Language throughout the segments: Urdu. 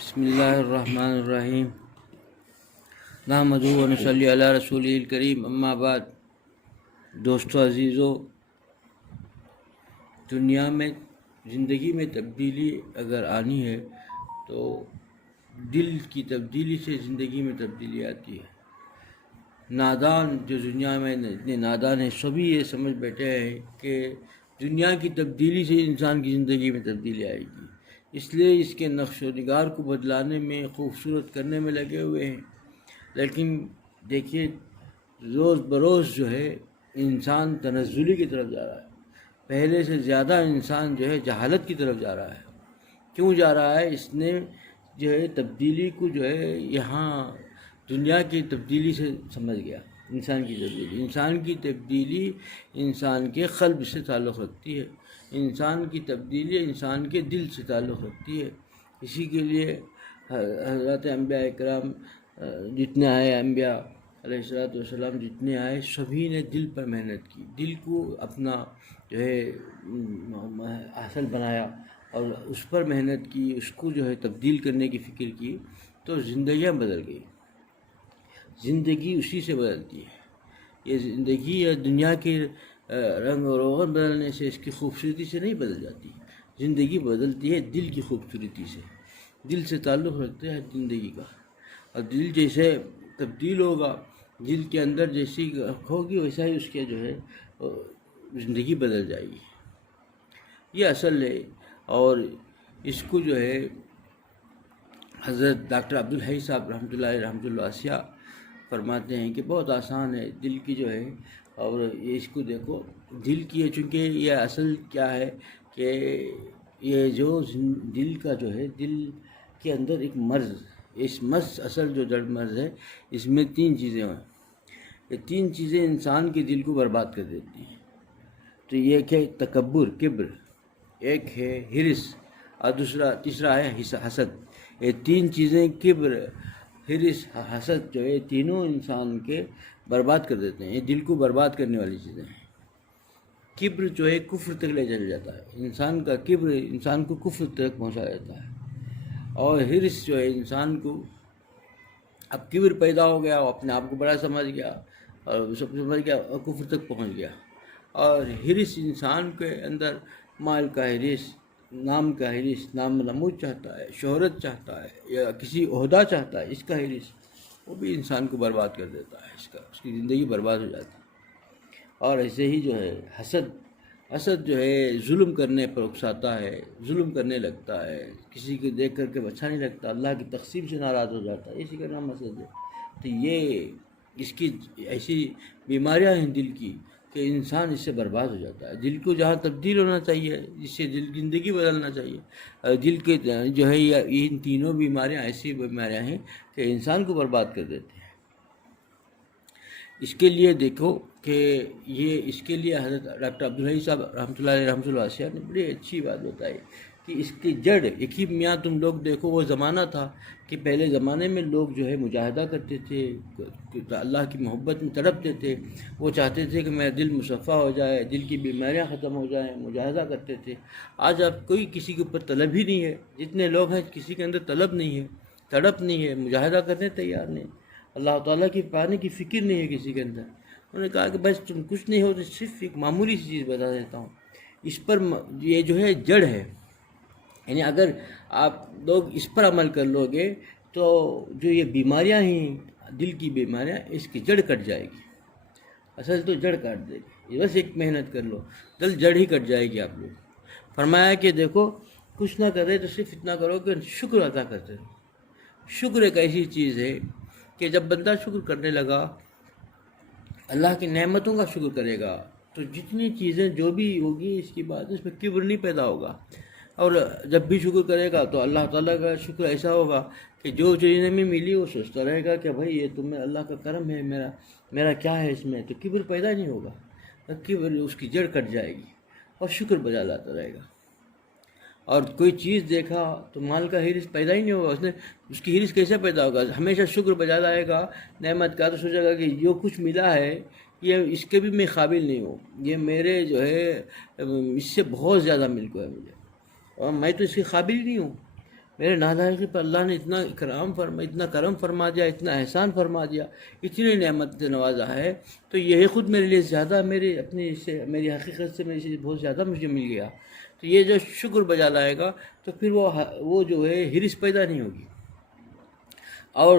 بسم اللہ الرحمن الرحیم نحمدہ و نصلی علی رسولہ الکریم اما بعد۔ دوستو عزیزو، دنیا میں زندگی میں تبدیلی اگر آنی ہے تو دل کی تبدیلی سے زندگی میں تبدیلی آتی ہے۔ نادان جو دنیا میں اتنے نادان ہیں سبھی یہ سمجھ بیٹھے ہیں کہ دنیا کی تبدیلی سے انسان کی زندگی میں تبدیلی آئے گی، اس لیے اس کے نقش و نگار کو بدلانے میں، خوبصورت کرنے میں لگے ہوئے ہیں۔ لیکن دیکھیے، روز بروز جو ہے انسان تنزلی کی طرف جا رہا ہے، پہلے سے زیادہ انسان جو ہے جہالت کی طرف جا رہا ہے۔ کیوں جا رہا ہے؟ اس نے جو ہے تبدیلی کو جو ہے یہاں دنیا کی تبدیلی سے سمجھ گیا۔ انسان کی تبدیلی انسان کے قلب سے تعلق رکھتی ہے، انسان کی تبدیلی انسان کے دل سے تعلق رکھتی ہے۔ اسی کے لیے حضرات انبیاء اکرام جتنے آئے، انبیاء علیہ السلام جتنے آئے، سبھی نے دل پر محنت کی، دل کو اپنا جو ہے اصل بنایا اور اس پر محنت کی، اس کو جو ہے تبدیل کرنے کی فکر کی، تو زندگیاں بدل گئی۔ زندگی اسی سے بدلتی ہے۔ یہ زندگی یا دنیا کے رنگ و روغن بدلنے سے، اس کی خوبصورتی سے نہیں بدل جاتی۔ زندگی بدلتی ہے دل کی خوبصورتی سے، دل سے تعلق رکھتا ہے زندگی کا، اور دل جیسے تبدیل ہوگا، دل کے اندر جیسی ہوگی ویسا ہی اس کے جو ہے زندگی بدل جائے گی۔ یہ اصل ہے، اور اس کو جو ہے حضرت ڈاکٹر عبدالحی صاحب رحمۃ اللہ واسعہ فرماتے ہیں کہ بہت آسان ہے دل کی جو ہے، اور یہ اس کو دیکھو دل کی ہے، چونکہ یہ اصل کیا ہے کہ یہ جو دل کا جو ہے، دل کے اندر ایک مرض، اس مرض اصل جو جڑ مرض ہے، اس میں 3 چیزیں ہیں۔ یہ 3 چیزیں انسان کے دل کو برباد کر دیتی ہیں۔ تو یہ کہ تکبر، کبر، ایک ہے حرص، اور تیسرا ہے حسد۔ یہ 3 چیزیں، کبر، حرص، حسد، جو ہے تینوں انسان کے برباد کر دیتے ہیں۔ یہ دل کو برباد کرنے والی چیزیں ہیں۔ کبر جو ہے کفر تک لے چل جاتا ہے، انسان کا کبر انسان کو کفر تک پہنچا دیتا ہے۔ اور حرص جو ہے انسان کو، اب کبر پیدا ہو گیا، وہ اپنے آپ کو بڑا سمجھ گیا اور سب سمجھ گیا اور کفر تک پہنچ گیا۔ اور حرص انسان کے اندر مال کا حرص، نام کا حرص، نام نمود چاہتا ہے، شہرت چاہتا ہے، یا کسی عہدہ چاہتا ہے، اس کا حرص، وہ بھی انسان کو برباد کر دیتا ہے، اس کی زندگی برباد ہو جاتی ہے۔ اور ایسے ہی جو ہے حسد جو ہے ظلم کرنے پر اکساتا ہے، ظلم کرنے لگتا ہے، کسی کو دیکھ کر کے اچھا نہیں لگتا، اللہ کی تقسیم سے ناراض ہو جاتا ہے، اسی کا نام حسد ہے۔ تو یہ اس کی ایسی بیماریاں ہیں دل کی کہ انسان اس سے برباد ہو جاتا ہے۔ دل کو جہاں تبدیل ہونا چاہیے، جس سے دل زندگی بدلنا چاہیے، دل کے جو ہے ان تینوں بیماریاں ایسی بیماریاں ہیں کہ انسان کو برباد کر دیتے ہیں۔ اس کے لیے دیکھو کہ اس کے لیے حضرت ڈاکٹر عبدالحی صاحب رحمۃ اللہ واسعہ نے بڑی اچھی بات بتائی کہ اس کی جڑ ایک ہی میاں تم لوگ دیکھو، وہ زمانہ تھا کہ پہلے زمانے میں لوگ جو ہے مجاہدہ کرتے تھے، اللہ کی محبت میں تڑپتے تھے، وہ چاہتے تھے کہ میرا دل مصفا ہو جائے، دل کی بیماریاں ختم ہو جائیں، مجاہدہ کرتے تھے۔ آج اب کوئی کسی کے اوپر طلب ہی نہیں ہے، جتنے لوگ ہیں کسی کے اندر طلب نہیں ہے، تڑپ نہیں ہے، مجاہدہ کرنے تیار نہیں، اللہ تعالیٰ کی پانے کی فکر نہیں ہے کسی کے اندر۔ انہوں نے کہا کہ بس تم کچھ نہیں ہو تو صرف ایک معمولی سی چیز بتا دیتا ہوں، اس پر یہ جو ہے جڑ ہے، یعنی اگر آپ لوگ اس پر عمل کر لو گے تو جو یہ بیماریاں ہیں، دل کی بیماریاں، اس کی جڑ کٹ جائے گی۔ اصل تو جڑ کاٹ دے گی، بس ایک محنت کر لو، جڑ ہی کٹ جائے گی۔ آپ لوگ فرمایا کہ دیکھو کچھ نہ کرے تو صرف اتنا کرو کہ شکر ادا کرتے رہو۔ شکر ایک ایسی چیز ہے کہ جب بندہ شکر کرنے لگا، اللہ کی نعمتوں کا شکر کرے گا، تو جتنی چیزیں جو بھی ہوگی اس کی بات، اس میں کبر نہیں پیدا ہوگا۔ اور جب بھی شکر کرے گا تو اللہ تعالیٰ کا شکر ایسا ہوگا کہ جو چیزیں میں ملی وہ سوچتا رہے گا کہ بھائی یہ تمہیں اللہ کا کرم ہے، میرا کیا ہے اس میں، تو کبر پیدا نہیں ہوگا، کبر اس کی جڑ کٹ جائے گی اور شکر بجا لاتا رہے گا۔ اور کوئی چیز دیکھا تو مال کا حرص پیدا ہی نہیں ہوگا، اس کی حرص کیسے پیدا ہوگا؟ ہمیشہ شکر بجا لائے گا نعمت کا، تو سوچے گا کہ جو کچھ ملا ہے یہ اس کے بھی میں قابل نہیں ہوں، یہ میرے جو ہے اس سے بہت زیادہ مل کو ہے مجھے، اور میں تو اس کے قابل نہیں ہوں، میرے نالائقی پر اللہ نے اتنا اتنا کرم فرما دیا، اتنا احسان فرما دیا، اتنی نعمت سے نوازا ہے، تو یہی خود میرے لیے زیادہ، میری حقیقت سے میری بہت زیادہ مجھے مل گیا. تو یہ جو شکر بجا لائے گا تو پھر وہ جو ہے ہرس پیدا نہیں ہوگی. اور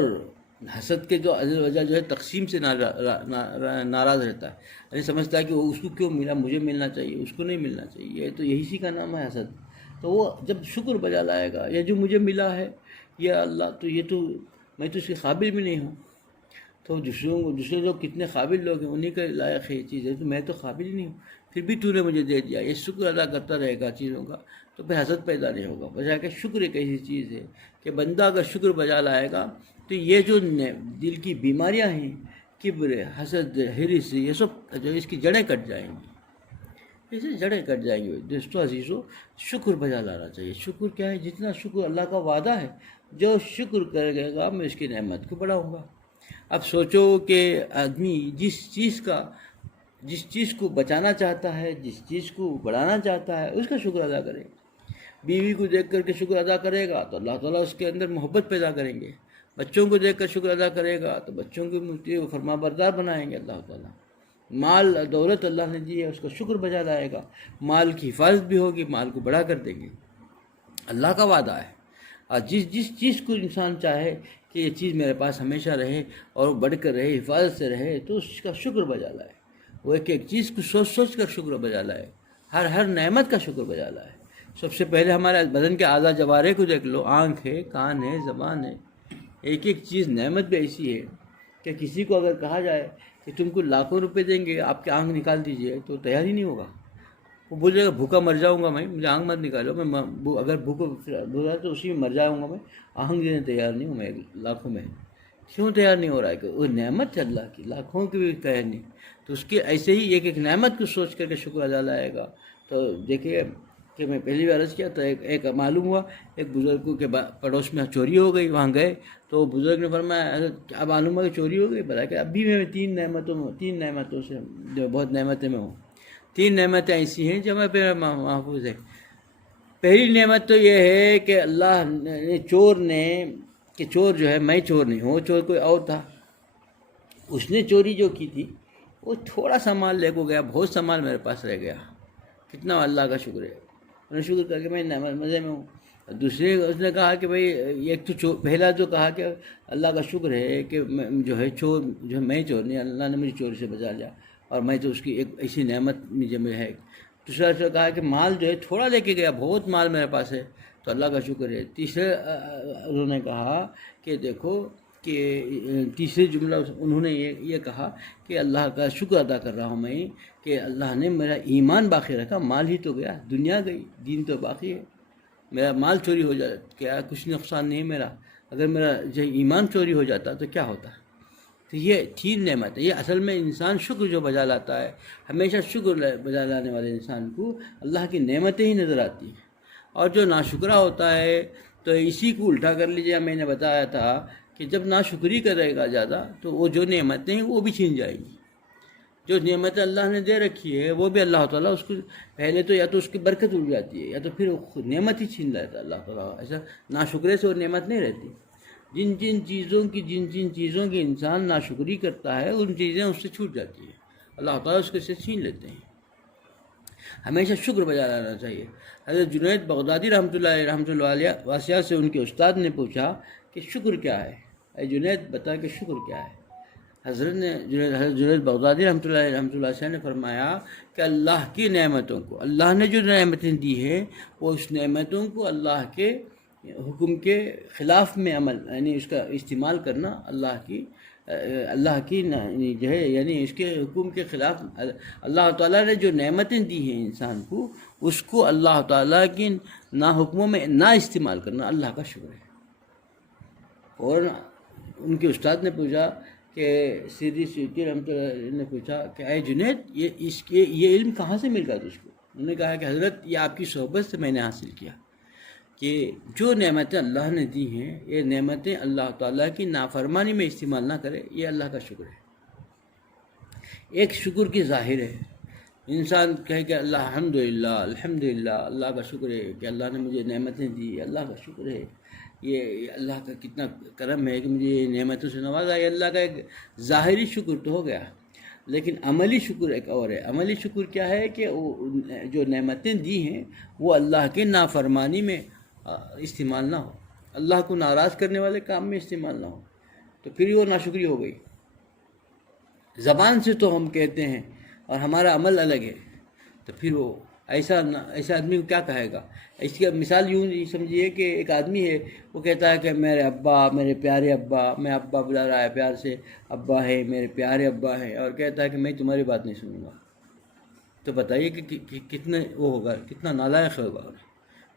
حسد کے جو اصل وجہ جو ہے تقسیم سے ناراض رہتا ہے، یعنی سمجھتا ہے کہ وہ اس کو کیوں ملا، مجھے ملنا چاہیے، اس کو نہیں ملنا چاہیے. تو یہی اسی کا نام ہے حسد. تو وہ جب شکر بجا لائے گا، یہ جو مجھے ملا ہے یا اللہ، تو یہ تو میں تو اس کے قابل بھی نہیں ہوں. تو دوسرے لوگ کتنے قابل لوگ ہیں، انہیں کے لائق ہے یہ چیز ہے، تو میں تو قابل ہی نہیں ہوں، پھر بھی تو نے مجھے دے دیا. یہ شکر ادا کرتا رہے گا چیزوں کا، تو پھر حسد پیدا نہیں ہوگا. بجائے کہ شکر ایک ایسی چیز ہے کہ بندہ اگر شکر بجا لائے گا تو یہ جو دل کی بیماریاں ہیں، کبر، حسد، ہرس، یہ سب جو اس کی جڑیں کٹ جائیں گی، اسے جڑیں کٹ جائیں گی. دوستو عزیزو، شکر بجا لانا چاہیے. شکر کیا ہے؟ جتنا شکر اللہ کا وعدہ ہے، جو شکر کرے گا میں اس کی نعمت کو بڑھاؤں گا. اب سوچو کہ آدمی جس چیز کو بچانا چاہتا ہے، جس چیز کو بڑھانا چاہتا ہے، اس کا شکر ادا کرے. بیوی کو دیکھ کر کے شکر ادا کرے گا تو اللہ تعالیٰ اس کے اندر محبت پیدا کریں گے. بچوں کو دیکھ کر شکر ادا کرے گا تو بچوں کو فرما بردار بنائیں گے اللہ تعالیٰ. مال دولت اللہ نے دی ہے، اس کا شکر بجا لائے گا، مال کی حفاظت بھی ہوگی، مال کو بڑھا کر دیں گے. اللہ کا وعدہ ہے. اور جس چیز کو انسان چاہے کہ یہ چیز میرے پاس ہمیشہ رہے اور بڑھ کر رہے، حفاظت سے رہے، تو اس کا شکر بجا لائے. وہ ایک چیز کو سوچ کر شکر بجا لائے، ہر نعمت کا شکر بجا لائے. سب سے پہلے ہمارے بدن کے اعضاء جوارے کو دیکھ لو، آنکھ ہے، کان ہے، زبان ہے. ایک چیز نعمت بھی ایسی ہے کہ کسی کو اگر کہا جائے کہ تم کو لاکھوں روپے دیں گے، آپ کے آنکھ نکال دیجئے، تو تیار ہی نہیں ہوگا. وہ بولے گا بھوکا مر جاؤں گا میں، مجھے آنکھ مت نکالو، میں اگر بھوکا تو اسی میں مر جاؤں گا میں، آنکھ دینے تیار نہیں ہوں میں لاکھوں میں. کیوں تیار نہیں ہو رہا ہے؟ کہ وہ نعمت ہے اللہ کی، لاکھوں کی بھی کہہ نہیں. تو اس کے ایسے ہی ایک نعمت کو سوچ کر کے شکر ادا لائے گا. تو دیکھیے کہ میں پہلی بار عرض کیا تھا، ایک معلوم ہوا ایک بزرگ کے پڑوس میں چوری ہو گئی. وہاں گئے تو بزرگ نے فرمایا اب معلوم ہوا کہ چوری ہو گئی. بتا کہ ابھی میں تین نعمتوں سے جو بہت نعمتیں میں ہوں، 3 نعمتیں ایسی ہیں جو میں پہ محفوظ ہے. پہلی نعمت تو یہ ہے کہ اللہ نے چور جو ہے، میں چور نہیں ہوں، چور کوئی اور تھا. اس نے چوری جو کی تھی وہ تھوڑا سا مال لے کو گیا، بہت سا مال میرے پاس رہ گیا. کتنا اللہ کا شکر ہے. میں نے شکر کر کے میں مزے میں ہوں. دوسرے اس نے کہا کہ بھائی ایک تو پہلا جو کہا کہ اللہ کا شکر ہے کہ جو ہے چور جو ہے، میں چور نہیں، اللہ نے مجھے چوری سے بچا لیا اور میں تو اس کی ایک ایسی نعمت مجھے میں ہے. دوسرا سے کہا کہ مال جو ہے تھوڑا لے کے گیا، بہت مال میرے پاس ہے، تو اللہ کا شکر ہے. تیسرے انہوں نے کہا کہ دیکھو کہ تیسرے جملہ انہوں نے یہ کہا کہ اللہ کا شکر ادا کر رہا ہوں میں کہ اللہ نے میرا ایمان باقی رکھا. مال ہی تو گیا، دنیا گئی، دین تو باقی ہے. میرا مال چوری ہو جائے کیا کچھ نقصان نہیں ہے میرا، اگر میرا جو ایمان چوری ہو جاتا تو کیا ہوتا. تو یہ 3 نعمت ہے. یہ اصل میں انسان شکر جو بجا لاتا ہے، ہمیشہ شکر بجا لانے والے انسان کو اللہ کی نعمتیں ہی نظر آتی ہیں. اور جو ناشکرہ ہوتا ہے تو اسی کو الٹا کر لیجیے. میں نے بتایا تھا کہ جب ناشکری کرے گا زیادہ تو وہ جو نعمتیں ہیں وہ بھی چھین جائیں گی. جو نعمتیں اللہ نے دے رکھی ہے وہ بھی اللہ تعالیٰ اس کو پہلے تو یا تو اس کی برکت اڑ جاتی ہے یا تو پھر نعمت ہی چھین لیتا ہے اللہ تعالیٰ. ایسا ناشکرے سے وہ نعمت نہیں رہتی. جن چیزوں کی انسان ناشکری کرتا ہے ان چیزیں اس سے چھوٹ جاتی ہیں، اللہ تعالیٰ اس کے سے چھین لیتے ہیں. ہمیشہ شکر بجا لانا چاہیے. حضرت جنید بغدادی رحمۃ اللہ علیہ واسعہ سے ان کے استاد نے پوچھا کہ شکر کیا ہے؟ اے جنید بتا کہ شکر کیا ہے؟ حضرت جنید بغدادی رحمۃ اللہ علیہ نے فرمایا کہ اللہ کی نعمتوں کو، اللہ نے جو نعمتیں دی ہیں وہ اس نعمتوں کو اللہ کے حکم کے خلاف میں عمل، یعنی اس کا استعمال کرنا اللہ کی جو ہے، یعنی اس کے حکم کے خلاف. اللہ تعالیٰ نے جو نعمتیں دی ہیں انسان کو، اس کو اللہ تعالیٰ کی ناحکموں میں نہ استعمال کرنا اللہ کا شکر ہے. اور ان کے استاد نے پوچھا کہ سیدھی سیوطی رحمۃ اللہ نے پوچھا کہ اے جنید یہ علم کہاں سے مل گیا تجھ کو؟ انہوں نے کہا کہ حضرت یہ آپ کی صحبت سے میں نے حاصل کیا کہ جو نعمتیں اللہ نے دی ہیں یہ نعمتیں اللہ تعالیٰ کی نافرمانی میں استعمال نہ کرے. یہ اللہ کا شکر ہے. ایک شکر کی ظاہر ہے، انسان کہے کہ الحمدللہ اللہ کا شکر ہے کہ اللہ نے مجھے نعمتیں دی، اللہ کا شکر ہے. یہ اللہ کا کتنا کرم ہے کہ مجھے یہ نعمتوں سے نوازا، یہ اللہ کا ایک ظاہری شکر تو ہو گیا، لیکن عملی شکر ایک اور ہے۔ عملی شکر کیا ہے کہ جو نعمتیں دی ہیں وہ اللہ کے نافرمانی میں استعمال نہ ہو، اللہ کو ناراض کرنے والے کام میں استعمال نہ ہو، تو پھر وہ ناشکری ہو گئی۔ زبان سے تو ہم کہتے ہیں اور ہمارا عمل الگ ہے، تو پھر وہ ایسا آدمی کو کیا کہے گا؟ اس کی مثال یوں سمجھیے کہ ایک آدمی ہے، وہ کہتا ہے کہ میرے ابا، میرے پیارے ابا، میں ابا بلا رہا ہے پیار سے، ابا ہے میرے پیارے ابا ہے، اور کہتا ہے کہ میں تمہاری بات نہیں سنوں گا، تو بتائیے کہ کتنا وہ ہوگا، کتنا نالائق ہوگا۔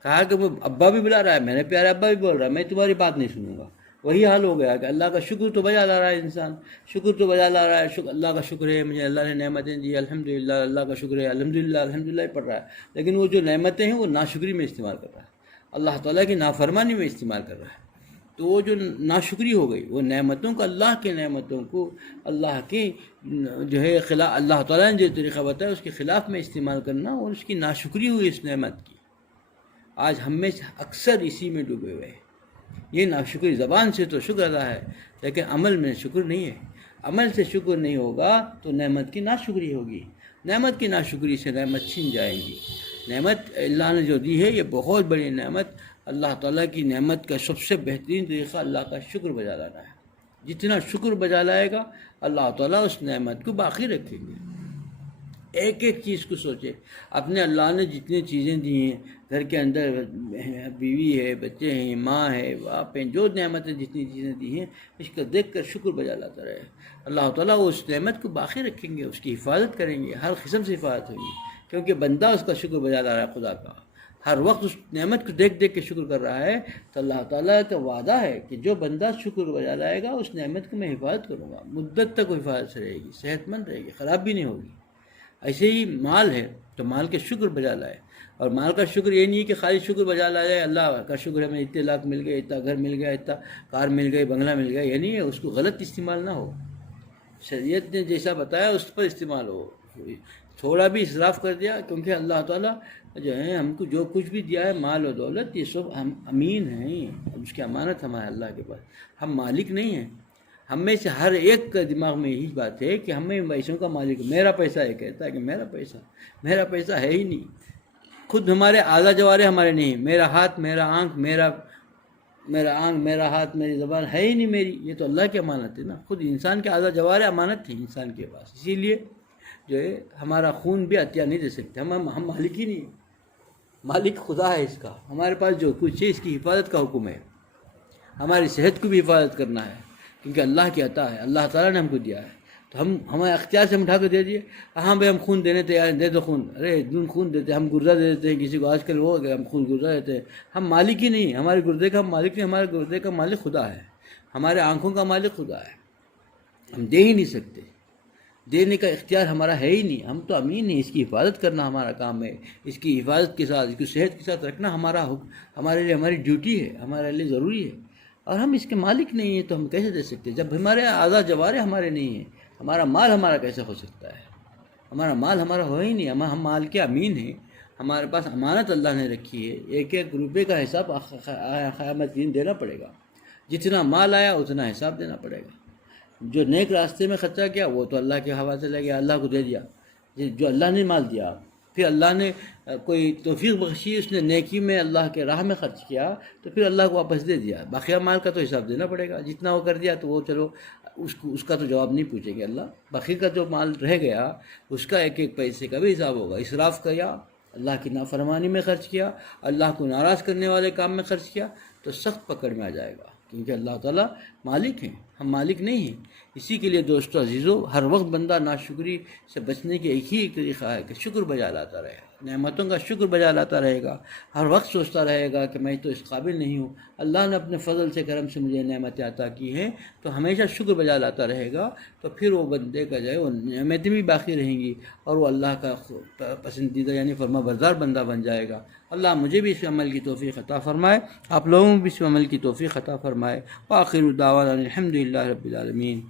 کہا کہ وہ ابا بھی بلا رہا ہے، میرے پیارے ابا بھی بول رہا ہے، میں تمہاری بات نہیں سنوں گا۔ وہی حال ہو گیا کہ اللہ کا شکر تو بجا لا رہا ہے انسان، شکر تو بجا لا رہا ہے، اللہ کا شکر ہے مجھے اللہ نے نعمتیں دی، الحمدللہ، اللہ کا شکر ہے، الحمدللہ الحمدللہ پڑھ رہا ہے، لیکن وہ جو نعمتیں ہیں وہ ناشکری میں استعمال کر رہا ہے، اللہ تعالیٰ کی نافرمانی میں استعمال کر رہا ہے، تو وہ جو ناشکری ہو گئی، وہ نعمتوں کو، اللہ کے نعمتوں کو اللہ کی جو ہے خلاف، اللہ تعالیٰ نے جو طریقہ بتایا اس کے خلاف میں استعمال کرنا، اور اس کی ناشکری ہوئی اس نعمت کی۔ آج ہم میں سے اکثر اسی میں ڈوبے ہوئے ہیں۔ یہ ناشکری، زبان سے تو شکر ادا ہے لیکن عمل میں شکر نہیں ہے۔ عمل سے شکر نہیں ہوگا تو نعمت کی ناشکری ہوگی، نعمت کی ناشکری سے نعمت چھن جائے گی۔ نعمت اللہ نے جو دی ہے یہ بہت بڑی نعمت، اللہ تعالیٰ کی نعمت کا سب سے بہترین طریقہ اللہ کا شکر بجا لانا ہے۔ جتنا شکر بجا لائے گا اللہ تعالیٰ اس نعمت کو باقی رکھیں گے۔ ایک ایک چیز کو سوچے، اپنے اللہ نے جتنی چیزیں دی ہیں، گھر کے اندر بیوی ہے، بچے ہیں، ماں ہے، باپ ہیں، جو نعمتیں جتنی چیزیں دی ہیں، اس کو دیکھ کر شکر بجا لاتا رہے۔ اللہ تعالیٰ اس نعمت کو باقی رکھیں گے، اس کی حفاظت کریں گے، ہر قسم سے حفاظت ہوگی، کیونکہ بندہ اس کا شکر بجا لا رہا ہے خدا کا، ہر وقت اس نعمت کو دیکھ دیکھ کے شکر کر رہا ہے، تو اللہ تعالیٰ کا وعدہ ہے کہ جو بندہ شکر بجا لائے گا اس نعمت کو میں حفاظت کروں گا، مدت تک وہ حفاظت سے رہے گی، صحت مند رہے گی، خراب بھی نہیں ہوگی۔ ایسے ہی مال ہے تو مال کے شکر بجا لائے، اور مال کا شکر یہ نہیں ہے کہ خالی شکر بجا لائے، اللہ کا شکر ہے میں اتنے لاکھ مل گئے، اتنا گھر مل گیا، اتنا کار مل گئی، بنگلہ مل گیا، یہ نہیں ہے، اس کو غلط استعمال نہ ہو، شریعت نے جیسا بتایا اس پر استعمال ہو۔ تھوڑا بھی اسراف کر دیا، کیونکہ اللہ تعالیٰ جو ہے ہم کو جو کچھ بھی دیا ہے مال و دولت، یہ سب ہم امین ہیں، اس کی امانت ہمارے اللہ کے پاس، ہم مالک نہیں ہیں۔ ہم میں سے ہر ایک کا دماغ میں یہی بات ہے کہ ہمیں پیسوں کا مالک، میرا پیسہ یہ کہتا ہے کہ میرا پیسہ ہے ہی نہیں، خود ہمارے اعضاء جوارح ہمارے نہیں، میرا ہاتھ، میرا آنکھ، میرا ہاتھ، میری زبان ہے ہی نہیں میری، یہ تو اللہ کی امانت ہے نا، خود انسان کے اعضاء جوارح امانت تھی انسان کے پاس، اسی لیے جو ہے ہمارا خون بھی عطیہ نہیں دے سکتے، ہم مالک ہی نہیں، مالک خدا ہے اس کا، ہمارے پاس جو کچھ ہے اس کی حفاظت کا حکم ہے، ہماری صحت کو بھی حفاظت کرنا ہے، کیونکہ اللہ کی عطا ہے، اللہ تعالیٰ نے ہم کو دیا ہے، تو ہمارے اختیار سے ہم اٹھا کے دے دیے، ہاں بھائی ہم خون دینے تیار ہیں، دے دو خون، ارے خون دیتے ہیں، ہم گردہ دے دیتے ہیں کسی کو، آج کل وہ ہو گیا ہم خون گردہ دیتے ہیں، ہم مالک ہی نہیں، ہمارے گردے کا ہم مالک نہیں، ہمارے گردے کا مالک خدا ہے، ہمارے آنکھوں کا مالک خدا ہے، ہم دے ہی نہیں سکتے، دینے کا اختیار ہمارا ہے ہی نہیں، ہم تو امین ہیں، اس کی حفاظت کرنا ہمارا کام ہے، اس کی حفاظت کے ساتھ، اس کی صحت کے ساتھ رکھنا ہمارے لیے ہماری ڈیوٹی ہے، ہمارے لیے ضروری ہے، اور ہم اس کے مالک نہیں ہیں تو ہم کیسے دے سکتے؟ جب ہمارے اعضاء جوارح ہمارے نہیں ہیں، ہمارا مال ہمارا کیسے ہو سکتا ہے؟ ہمارا مال ہمارا ہو ہی نہیں، ہم مال کے امین ہیں، ہمارے پاس امانت اللہ نے رکھی ہے، ایک ایک روپے کا حساب قیامت کے دن دینا پڑے گا، جتنا مال آیا اتنا حساب دینا پڑے گا، جو نیک راستے میں خرچہ کیا وہ تو اللہ کے حوالے سے لے گیا، اللہ کو دے دیا، جو اللہ نے مال دیا، پھر اللہ نے کوئی توفیق بخشی، اس نے نیکی میں اللہ کے راہ میں خرچ کیا تو پھر اللہ کو واپس دے دیا، باقی مال کا تو حساب دینا پڑے گا، جتنا وہ کر دیا تو وہ چلو اس کا تو جواب نہیں پوچھیں گے اللہ، باقی کا جو مال رہ گیا اس کا ایک ایک پیسے کا بھی حساب ہوگا، اسراف کیا، اللہ کی نافرمانی میں خرچ کیا، اللہ کو ناراض کرنے والے کام میں خرچ کیا تو سخت پکڑ میں آ جائے گا، کیونکہ اللہ تعالیٰ مالک ہیں، ہم مالک نہیں ہیں۔ اسی کے لیے دوستو عزیزو، ہر وقت بندہ ناشکری سے بچنے کے ایک ہی طریقہ ہے کہ شکر بجا لاتا رہے، نعمتوں کا شکر بجا لاتا رہے گا، ہر وقت سوچتا رہے گا کہ میں تو اس قابل نہیں ہوں، اللہ نے اپنے فضل سے کرم سے مجھے نعمتیں عطا کی ہیں، تو ہمیشہ شکر بجا لاتا رہے گا، تو پھر وہ بندے کا جو ہے وہ نعمتیں بھی باقی رہیں گی اور وہ اللہ کا پسندیدہ یعنی فرما بردار بندہ بن جائے گا۔ اللہ مجھے بھی اس عمل کی توفیق عطا فرمائے، آپ لوگوں کو بھی اس عمل کی توفیق عطا فرمائے۔ وآخر دعوانا الحمدللہ رب العالمین۔